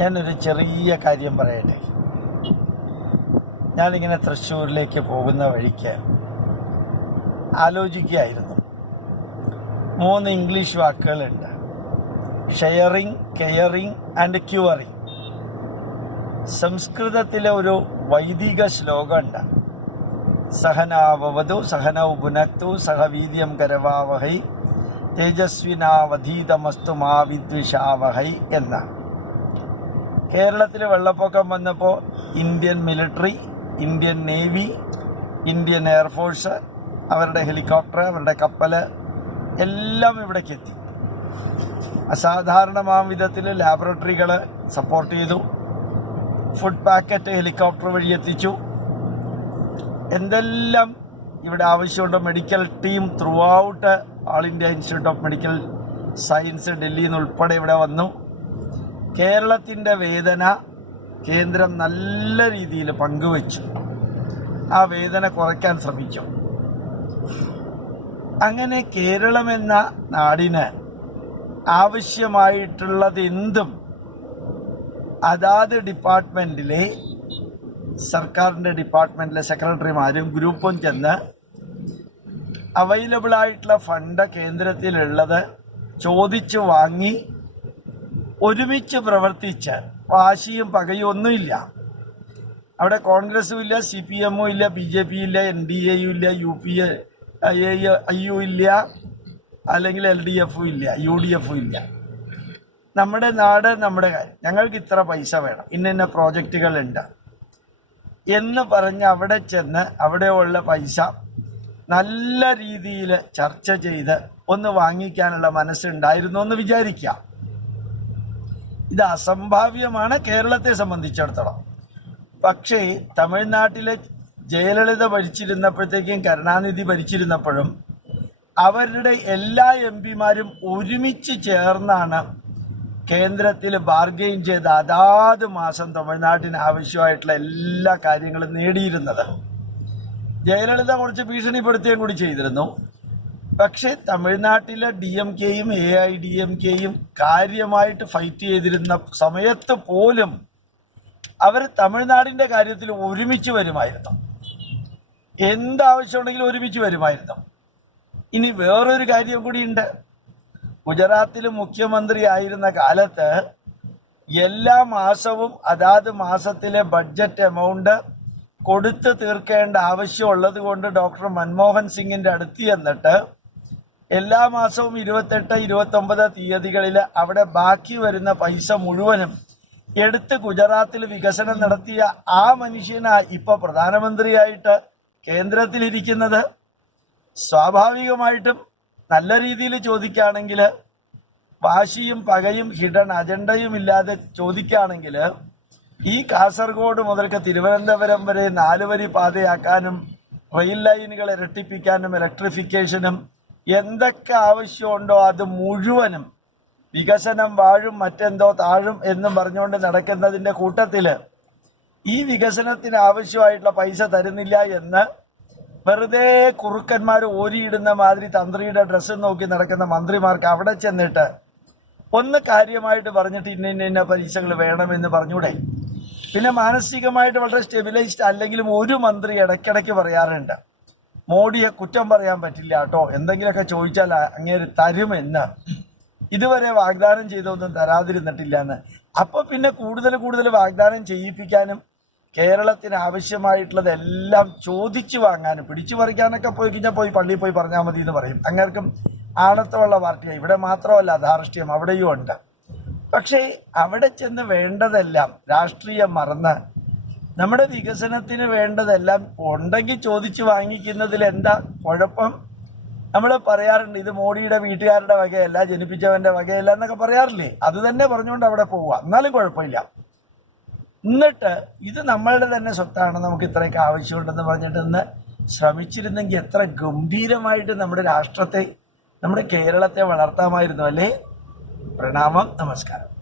ഞാനൊരു ചെറിയ കാര്യം പറയട്ടെ. ഞാനിങ്ങനെ തൃശ്ശൂരിലേക്ക് പോകുന്ന വഴിക്ക് ആലോചിക്കുകയായിരുന്നു. മൂന്ന് English വാക്കുകളുണ്ട്. Sharing caring and curing. സംസ്കൃതത്തിലെ ഒരു വൈദിക ശ്ലോകമുണ്ട്. സഹനാവവതു സഹനൗ പുനക്തു സഹവീര്യം കരവാവഹൈ തേജസ്വിനാവധീതമസ്തു മാവിദ്വിഷാവഹൈ എന്നാണ് കേരളത്തിൽ വെള്ളപ്പൊക്കം വന്നപ്പോൾ Indian military Indian navy Indian air force അവരുടെ ഹെലികോപ്റ്റർ അവരുടെ കപ്പൽ എല്ലാം ഇവിടേക്ക് എത്തി. അസാധാരണമാം വിധത്തിൽ ലാബറട്ടറികൾ സപ്പോർട്ട് ചെയ്തു. ഫുഡ് പാക്കറ്റ് ഹെലികോപ്റ്റർ വഴി എത്തിച്ചു. എന്തെല്ലാം ഇവിടെ ആവശ്യമുണ്ടോ medical team throughout all India institute of medical science ഡൽഹിയിൽ നിന്ന് ഉൾപ്പെടെ ഇവിടെ വന്നു. കേരളത്തിന്റെ വേദന കേന്ദ്രം നല്ല രീതിയിൽ പങ്കുവച്ചു. ആ വേദന കുറയ്ക്കാൻ ശ്രമിച്ചു അങ്ങനെ കേരളമെന്ന നാടിന് ആവശ്യമായിട്ടുള്ളത് എന്തും അതാത് ഡിപ്പാർട്ട്മെന്റിലെ സർക്കാരിന്റെ ഡിപ്പാർട്ട്മെന്റിലെ സെക്രട്ടറിമാരും ഗ്രൂപ്പും ചെന്ന് അവൈലബിൾ ആയിട്ടുള്ള ഫണ്ട് കേന്ദ്രത്തിലുള്ളത് ചോദിച്ചു വാങ്ങി ഒരുമിച്ച് പ്രവർത്തിച്ച് വാശിയും പകയും ഒന്നുമില്ല. അവിടെ കോൺഗ്രസും ഇല്ല സി പി എമ്മും ഇല്ല ബി ജെ പി ഇല്ല എൻ ഡി എയും ഇല്ല യു പി ഐ യു ഇല്ല അല്ലെങ്കിൽ എൽ ഡി എഫും ഇല്ല യു ഡി എഫും ഇല്ല. നമ്മുടെ നാട് നമ്മുടെ കാര്യം. ഞങ്ങൾക്ക് ഇത്ര പൈസ വേണം. ഇന്ന ഇന്ന പ്രോജക്റ്റുകളുണ്ട്. എന്ന് പറഞ്ഞ് അവിടെ ചെന്ന് അവിടെയുള്ള പൈസ നല്ല രീതിയിൽ ചർച്ച ചെയ്ത് ഒന്ന് വാങ്ങിക്കാനുള്ള മനസ്സുണ്ടായിരുന്നു എന്ന് വിചാരിക്കാം. ഇത് അസംഭാവ്യമാണ് കേരളത്തെ സംബന്ധിച്ചിടത്തോളം. പക്ഷേ തമിഴ്നാട്ടിലെ ജയലളിത ഭരിച്ചിരുന്നപ്പോഴത്തേക്കും കരുണാനിധി ഭരിച്ചിരുന്നപ്പോഴും അവരുടെ എല്ലാ എം പിമാരും ഒരുമിച്ച് ചേർന്നാണ് കേന്ദ്രത്തിൽ ബാർഗെയിൻ ചെയ്ത് അതാത് മാസം തമിഴ്നാട്ടിന് ആവശ്യമായിട്ടുള്ള എല്ലാ കാര്യങ്ങളും നേടിയിരുന്നത്. ജയലളിത കുറച്ച് ഭീഷണിപ്പെടുത്തുകയും കൂടി ചെയ്തിരുന്നു. പക്ഷേ തമിഴ്നാട്ടിലെ ഡി എം കെയും എ ഐ ഡി എം കെയും കാര്യമായിട്ട് ഫൈറ്റ് ചെയ്തിരുന്ന സമയത്ത് പോലും അവർ തമിഴ്നാടിന്റെ കാര്യത്തിൽ ഒരുമിച്ച് വരുമായിരുന്നു. എന്താവശ്യമുണ്ടെങ്കിലും ഒരുമിച്ച് വരുമായിരുന്നു. ഇനി വേറൊരു കാര്യം കൂടിയുണ്ട്. ഗുജറാത്തിൽ മുഖ്യമന്ത്രി ആയിരുന്ന കാലത്ത് എല്ലാ മാസവും അതാത് മാസത്തിലെ ബഡ്ജറ്റ് എമൗണ്ട് കൊടുത്തു തീർക്കേണ്ട ആവശ്യമുള്ളത് കൊണ്ട് ഡോക്ടർ മൻമോഹൻ സിംഗിന്റെ അടുത്ത് ചെന്നിട്ട് എല്ലാ മാസവും ഇരുപത്തെട്ട് ഇരുപത്തൊമ്പത് തീയതികളിൽ അവിടെ ബാക്കി വരുന്ന പൈസ മുഴുവനും എടുത്ത് ഗുജറാത്തിൽ വികസനം നടത്തിയ ആ മനുഷ്യനാ ഇപ്പൊ പ്രധാനമന്ത്രിയായിട്ട് കേന്ദ്രത്തിലിരിക്കുന്നത്. സ്വാഭാവികമായിട്ടും നല്ല രീതിയിൽ ചോദിക്കുകയാണെങ്കിൽ വാശിയും പകയും ഹിഡൻ അജണ്ടയും ഇല്ലാതെ ചോദിക്കുകയാണെങ്കിൽ ഈ കാസർഗോഡ് മുതൽക്ക് തിരുവനന്തപുരം വരെ നാലുവരി പാതയാക്കാനും റെയിൽ ലൈനുകൾ ഇരട്ടിപ്പിക്കാനും ഇലക്ട്രിഫിക്കേഷനും എന്തൊക്കെ ആവശ്യമുണ്ടോ അത് മുഴുവനും വികസനം വാഴും മറ്റെന്തോ താഴും എന്ന് പറഞ്ഞുകൊണ്ട് നടക്കുന്നതിന്റെ കൂട്ടത്തിൽ ഈ വികസനത്തിന് ആവശ്യമായിട്ടുള്ള പൈസ തരുന്നില്ല എന്ന് വെറുതെ കുറുക്കന്മാർ ഓരിയിടുന്ന മാതിരി തന്ത്രിയുടെ ഡ്രസ്സ് നോക്കി നടക്കുന്ന മന്ത്രിമാർക്ക് അവിടെ ചെന്നിട്ട് ഒന്ന് കാര്യമായിട്ട് പറഞ്ഞിട്ട് ഇന്ന ഇന്ന ഇന്ന പരീക്ഷകൾ വേണമെന്ന് പറഞ്ഞൂടെ. പിന്നെ മാനസികമായിട്ട് വളരെ സ്റ്റെബിലൈസ്ഡ് അല്ലെങ്കിലും ഒരു മന്ത്രി ഇടയ്ക്കിടയ്ക്ക് പറയാറുണ്ട്. മോഡിയെ കുറ്റം പറയാൻ പറ്റില്ല കേട്ടോ. എന്തെങ്കിലുമൊക്കെ ചോദിച്ചാൽ അങ്ങേര് തരുമെന്ന് ഇതുവരെ വാഗ്ദാനം ചെയ്തൊന്നും തരാതിരുന്നിട്ടില്ല എന്ന് അപ്പോൾ പിന്നെ കൂടുതൽ കൂടുതൽ വാഗ്ദാനം ചെയ്യിപ്പിക്കാനും കേരളത്തിന് ആവശ്യമായിട്ടുള്ളതെല്ലാം ചോദിച്ചു വാങ്ങാനും പിടിച്ചു പറിക്കാനൊക്കെ പോയി കഴിഞ്ഞാൽ പോയി പള്ളിയിൽ പോയി പറഞ്ഞാൽ മതി എന്ന് പറയും. അങ്ങേർക്കും ആണത്തമുള്ള പാർട്ടിയാണ് ഇവിടെ മാത്രമല്ല ധാർഷ്ട്യം അവിടെയും ഉണ്ട്. പക്ഷേ അവിടെ ചെന്ന് വേണ്ടതെല്ലാം രാഷ്ട്രീയം മറന്ന് നമ്മുടെ വികസനത്തിന് വേണ്ടതെല്ലാം ഉണ്ടെങ്കിൽ ചോദിച്ചു വാങ്ങിക്കുന്നതിൽ എന്താ കുഴപ്പം? നമ്മൾ പറയാറുണ്ട് ഇത് മോഡിയുടെ വീട്ടുകാരുടെ വകയല്ല ജനിപ്പിച്ചവന്റെ വകയല്ല എന്നൊക്കെ പറയാറില്ലേ? അത് തന്നെ പറഞ്ഞുകൊണ്ട് അവിടെ പോവുക. എന്നാലും കുഴപ്പമില്ല. എന്നിട്ട് ഇത് നമ്മളുടെ തന്നെ സ്വത്താണ് നമുക്ക് ഇത്രയൊക്കെ ആവശ്യമുണ്ടെന്ന് പറഞ്ഞിട്ട് ഇന്ന് ശ്രമിച്ചിരുന്നെങ്കിൽ എത്ര ഗംഭീരമായിട്ട് നമ്മുടെ രാഷ്ട്രത്തെ നമ്മുടെ കേരളത്തെ വളർത്താമായിരുന്നു. അല്ലേ? പ്രണാമം. നമസ്കാരം.